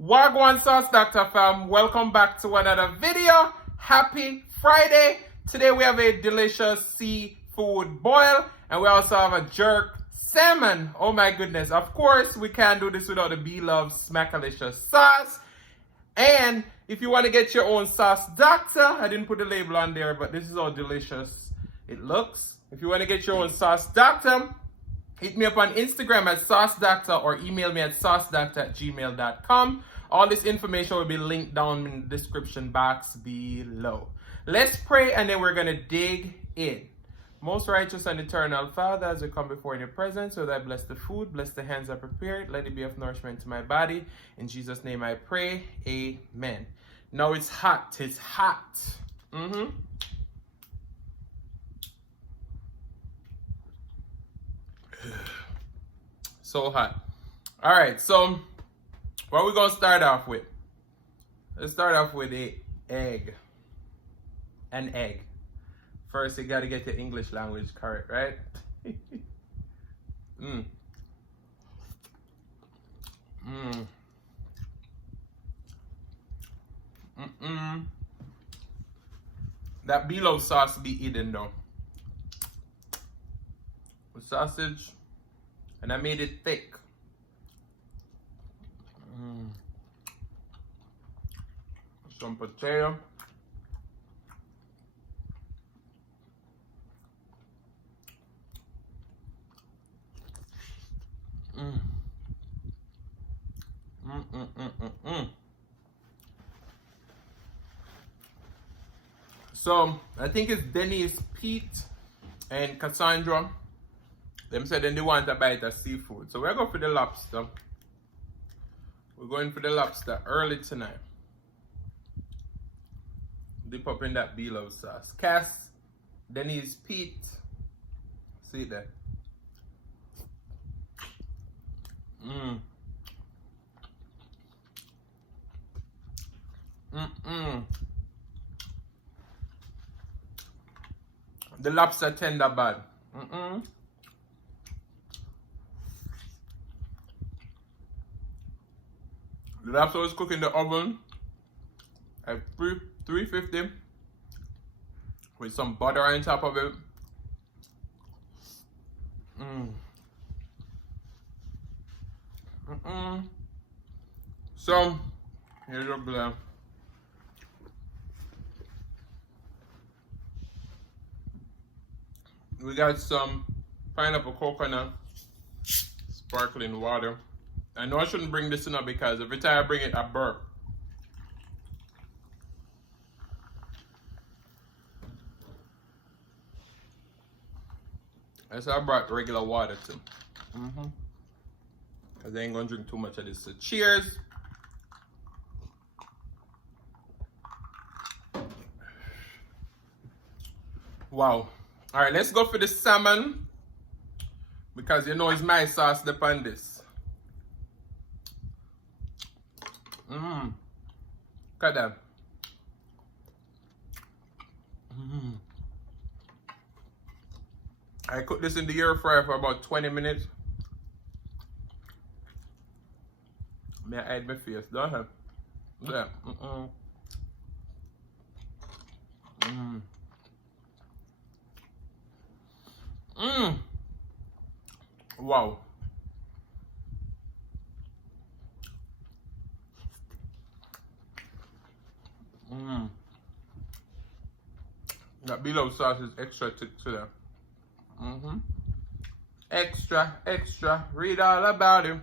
Wagwan Sauce Dackta fam, welcome back to another video. Happy Friday. Today we have a delicious seafood boil and we also have a jerk salmon. Oh my goodness. Of course, we can't do this without the Bloveslife Smackalicious Sauce. And if you want to get your own Sauce Dackta, I didn't put the label on there, but this is how delicious it looks. If you want to get your own Sauce Dackta, hit me up on Instagram at Sauce Dackta or email me at saucedackta@gmail.com. All this information will be linked down in the description box below. Let's pray and then we're going to dig in. Most righteous and eternal Father, as we come before in your presence, so that I bless the food, bless the hands that prepare it, let it be of nourishment to my body. In Jesus' name I pray, amen. Now it's hot, it's hot. So hot. All right, so what we're gonna start off with? Let's start off with an egg. An egg. First, you gotta get your English language correct, right? That Bloveslife sauce be hidden though. With sausage, and I made it thick. Some potato. So I think it's Denise, Pete, and Cassandra. Them said then they want a bite of seafood. So we're going for the lobster. We're going for the lobster early tonight. Dip up in that Bloveslife sauce. Cass, Denise, Pete. See there. The lobster tender bad. The lobster was cooked in the oven at 350 with some butter on top of it. So here's your blend. We got some pineapple coconut, sparkling water. I know I shouldn't bring this in up because every time I bring it, I burp. So I brought regular water too. Because I ain't gonna drink too much of this. So cheers. Wow. All right, let's go for the salmon. Because you know it's my sauce depend this. Look at that. I cooked this in the air fryer for about 20 minutes. May I add my face, don't I? Yeah. Wow. That Bloveslife sauce is extra thick today. Extra, extra. Read all about it.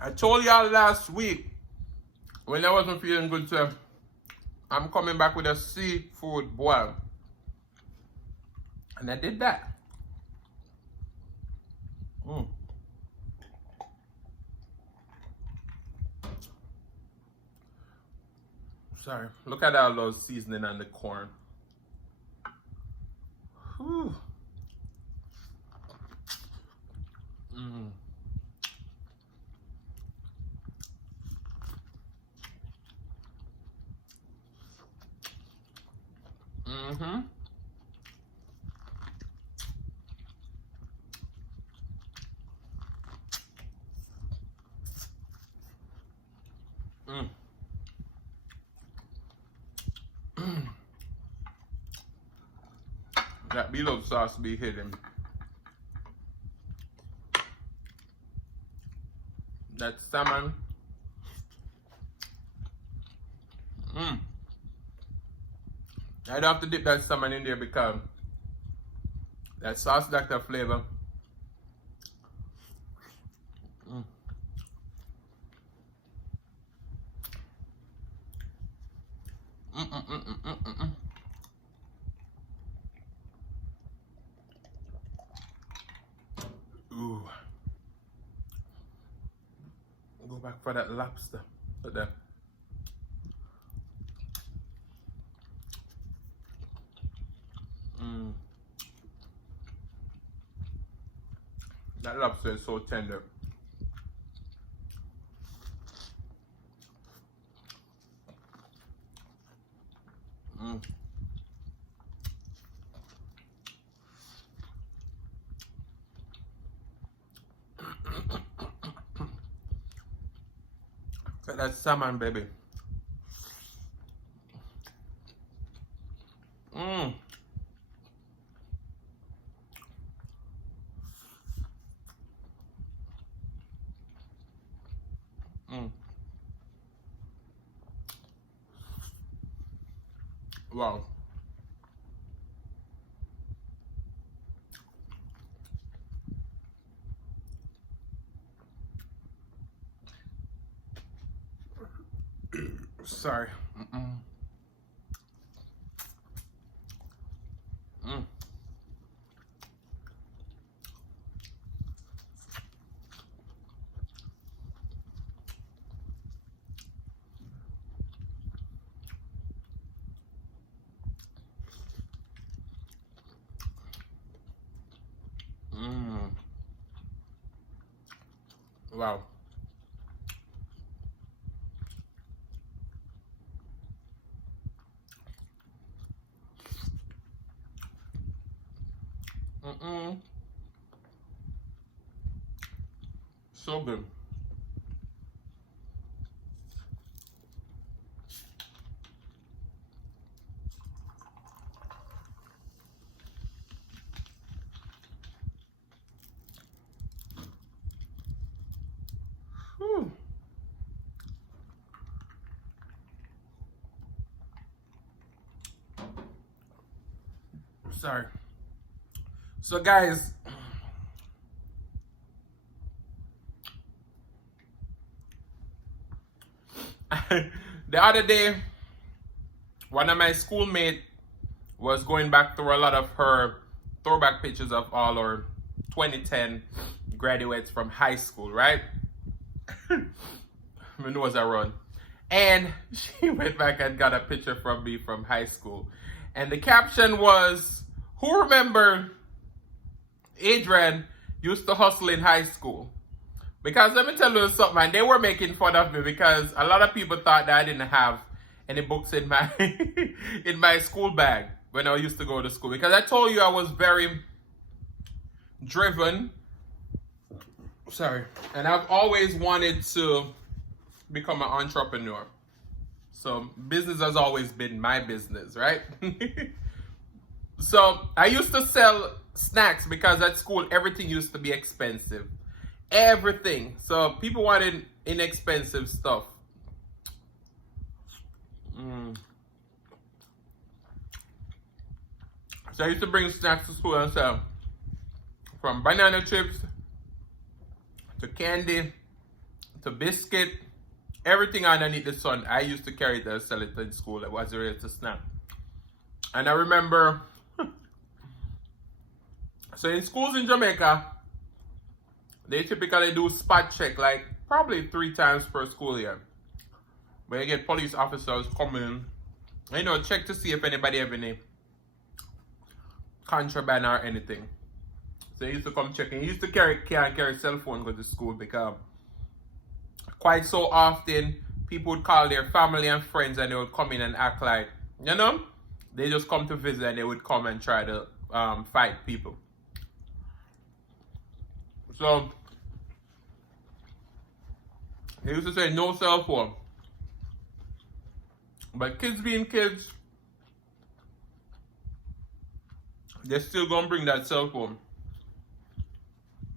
I told y'all last week when I wasn't feeling good, so I'm coming back with a seafood boil. And I did that. Sorry, look at all those seasoning on the corn. Whew. that beloved sauce be hidden. That salmon. I don't have to dip that salmon in there because that Sauce Dackta flavor. Ooh. Go back for that lobster. Put that. That lobster is so tender. Look at that salmon, baby. Wow. Sorry. Wow. So good. Whew. Sorry. So guys, the other day, one of my schoolmates was going back through a lot of her throwback pictures of all our 2010 graduates from high school, right? My nose are run. And she went back and got a picture from me from high school. And the caption was, who remember Adrian used to hustle in high school? Because let me tell you something, man, they were making fun of me because a lot of people thought that I didn't have any books in my in my school bag when I used to go to school. Because I told you I was very driven. Sorry. And I've always wanted to become an entrepreneur. So business has always been my business, right? So I used to sell snacks because at school everything used to be expensive. Everything. So people wanted inexpensive stuff. So I used to bring snacks to school and sell. From banana chips to candy to biscuit. Everything underneath the sun, I used to carry it and sell it in school. It was ready to snack. And I remember, so in schools in Jamaica, they typically do spot check like probably 3 times per school year. Where you get police officers coming, check to see if anybody have any contraband or anything. So they used to come checking. He used to can't carry cell phone go to school because quite so often people would call their family and friends and they would come in and act like, they just come to visit and they would come and try to fight people. So they used to say no cell phone. But kids being kids, they're still gonna bring that cell phone.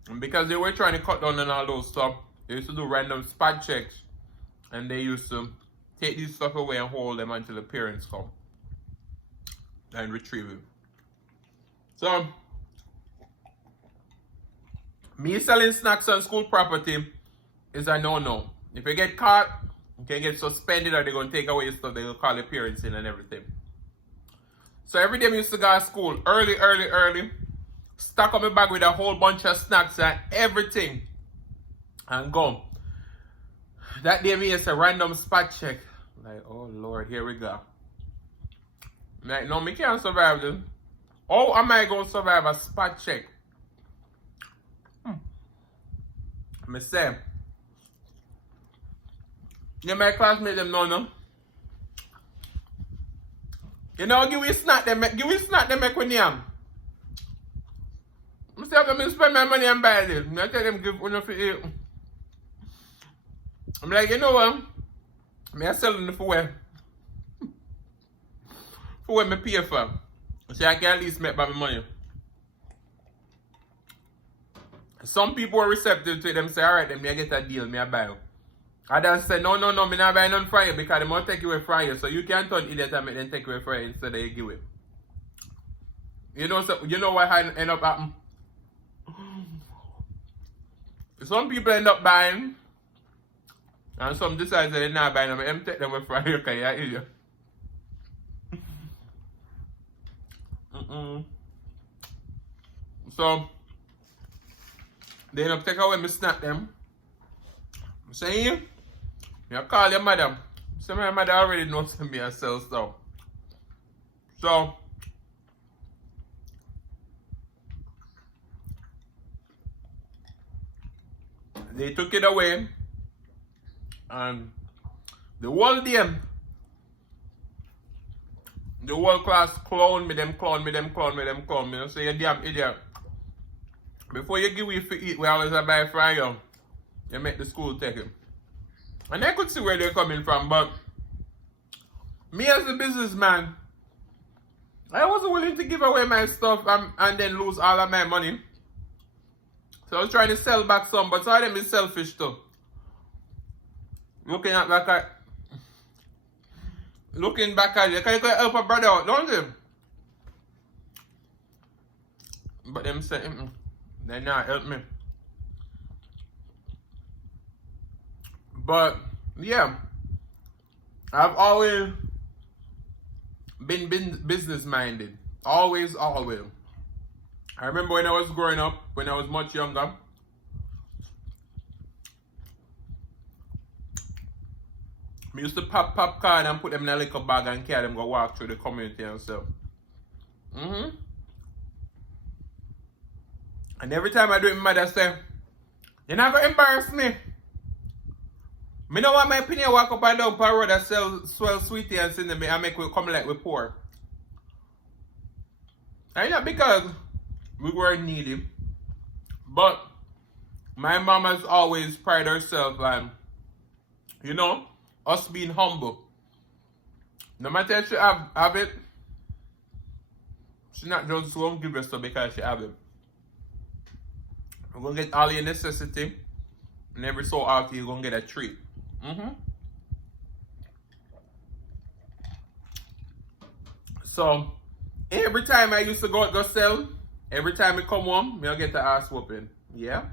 And because they were trying to cut down on all those stuff, they used to do random spot checks. And they used to take these stuff away and hold them until the parents come and retrieve it. So, me selling snacks on school property is a no-no. If you get caught, you can get suspended or they're going to take away your stuff. They're going to call the parents in and everything. So every day I used to go to school early. Stock up my bag with a whole bunch of snacks and everything. And go. That day me is a random spot check. Like, oh Lord, here we go. Like, no, me can't survive this. How am I going to survive a spot check? Me say, yeah, my classmates them no. You know, give me snack them make when yam. I say, I'm spend my money and buy this. I tell them give enough to eat. I'm like, you know what? I sell them for where? For what me pay for. So I can at least make back my money. Some people are receptive to it. Them say, alright, then me I get a deal, me I buy. Others say, no, me not buy none from you because they must take away from you. So you can't turn idiot and make them take away from you instead of you give it. You know, so, you know what end up happening? Some people end up buying. And some decide that they're not buying them. I'm take them away from you because you're an idiot. So, they end up take away me snack them. I'm saying, you call your mother. So my mother already knows me and sell stuff. So, they took it away. And the whole day, the whole class clown me. I say, you damn idiot. Before you give me for eat, we always buy from you. You make the school take it. And I could see where they're coming from, but me as a businessman, I wasn't willing to give away my stuff and then lose all of my money. So I was trying to sell back some, but some of them is selfish too. Looking back at you, because you can help a brother out, don't you? But them say, they not help me. But yeah, I've always been business minded. Always. I remember when I was growing up, when I was much younger. I used to pop popcorn and put them in a little bag and carry them go walk through the community and stuff. And every time I do it, my mother say, "You're not gonna embarrass me. Me don't want my opinion walk up and down per road that swell sweetie and send me and make we come like we poor." And not because we were needy, but my mom has always prided herself on, you know, us being humble. No matter if she have it, she not just won't give us stuff because she have it. You're gonna get all your necessity, and every so often you're gonna get a treat. So every time I used to go sell, every time I come home, I'll get the ass whooping. Yeah.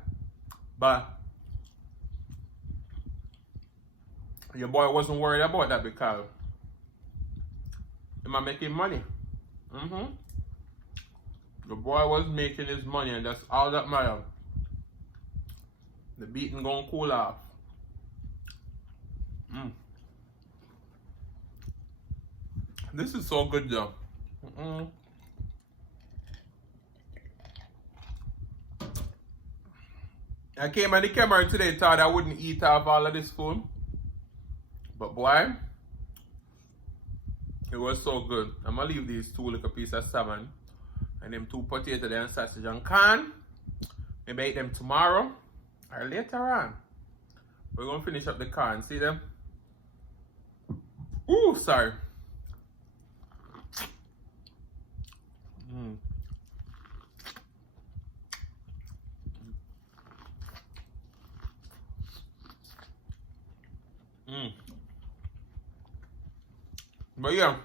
But your boy wasn't worried about that because am I making money? The boy was making his money and that's all that matters. The beating gonna cool off. This is so good though. I came on the camera today, thought I wouldn't eat off all of this food. But boy, it was so good. I'm gonna leave these 2 little pieces of salmon and them 2 potatoes and sausage and corn. Maybe eat them tomorrow or later on. We're gonna finish up the corn. See them? Ooh, sorry. But yeah.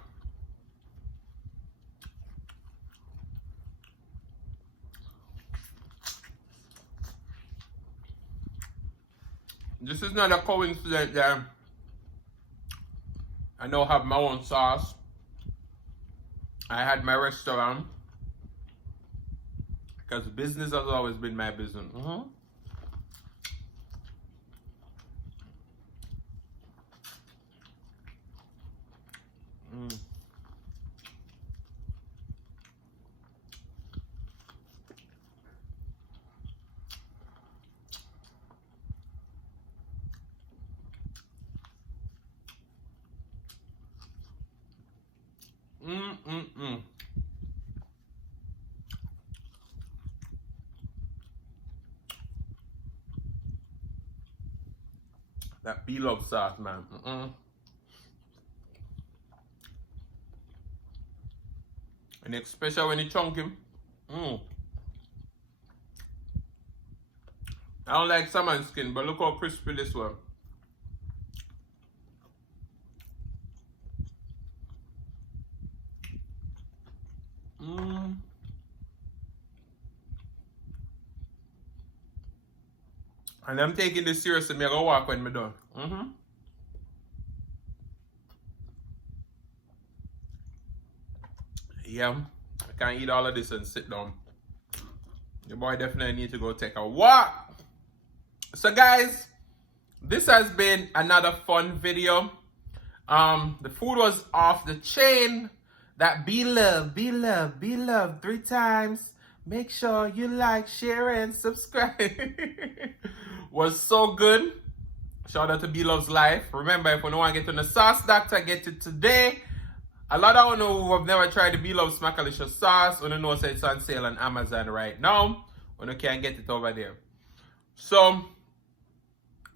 This is not a coincidence that I now have my own sauce. I had my restaurant because business has always been my business. That Bloveslife sauce, man. And especially when you chunk him. I don't like salmon skin, but look how crispy this one. And I'm taking this seriously. I'm gonna walk when I'm done. Yeah, I can't eat all of this and sit down. Your boy definitely need to go take a walk. So guys, this has been another fun video. The food was off the chain. That be love, be love, be love 3 times. Make sure you like, share, and subscribe. Was so good. Shout out to Bloveslife. Remember, if you don't want to get on the Sauce Dackta, get it today. A lot of you know who have never tried the Bloveslife Smackalicious Sauce. You know it's on sale on Amazon right now. You can get it over there. So,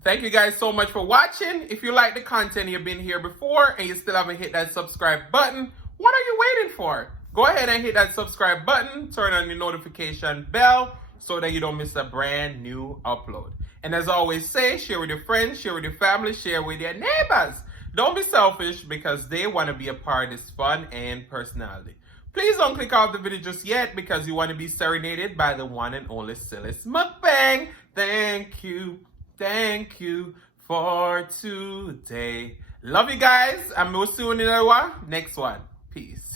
thank you guys so much for watching. If you like the content, you've been here before and you still haven't hit that subscribe button, what are you waiting for? Go ahead and hit that subscribe button, turn on the notification bell so that you don't miss a brand new upload. And as I always say, share with your friends, share with your family, share with your neighbors. Don't be selfish because they want to be a part of this fun and personality. Please don't click off the video just yet because you want to be serenaded by the one and only Sillis Mukbang. Thank you for today. Love you guys, and we'll see you in the next one. Peace.